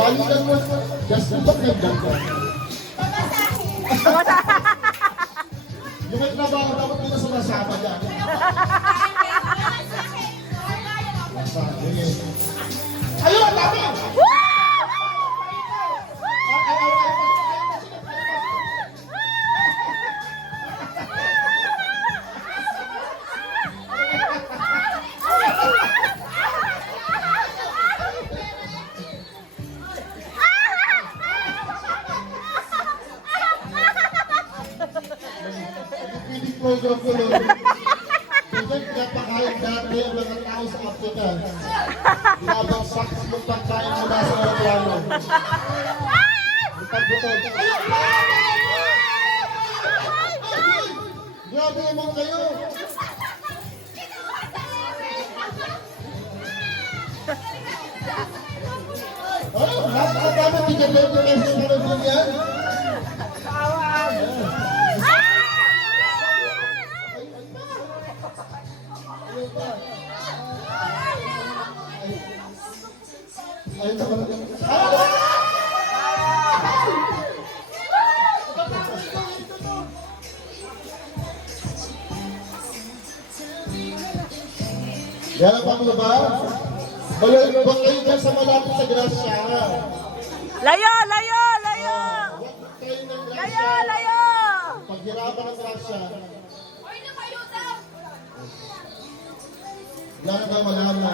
Balikan mo. Just look ng ganda. Yung may trabaho, dapat hindi na sumasama dyan. Ayun, dami! Program ko lang. Pinag napakain dati ang mga tao sa Africa. Binabagsak yung pagkain mula sa aeroplano. Ipagbuto. Grabe naman kayo. Oh, nakakatama tigil-tigil yung pesos na rin yan. Ay, yan pa mo ba? Bang kayo dyan sa malapit sa grasya. Layo, layo, layo! Layo, layo! Paghirapan ng grasya. Yan ang malaman.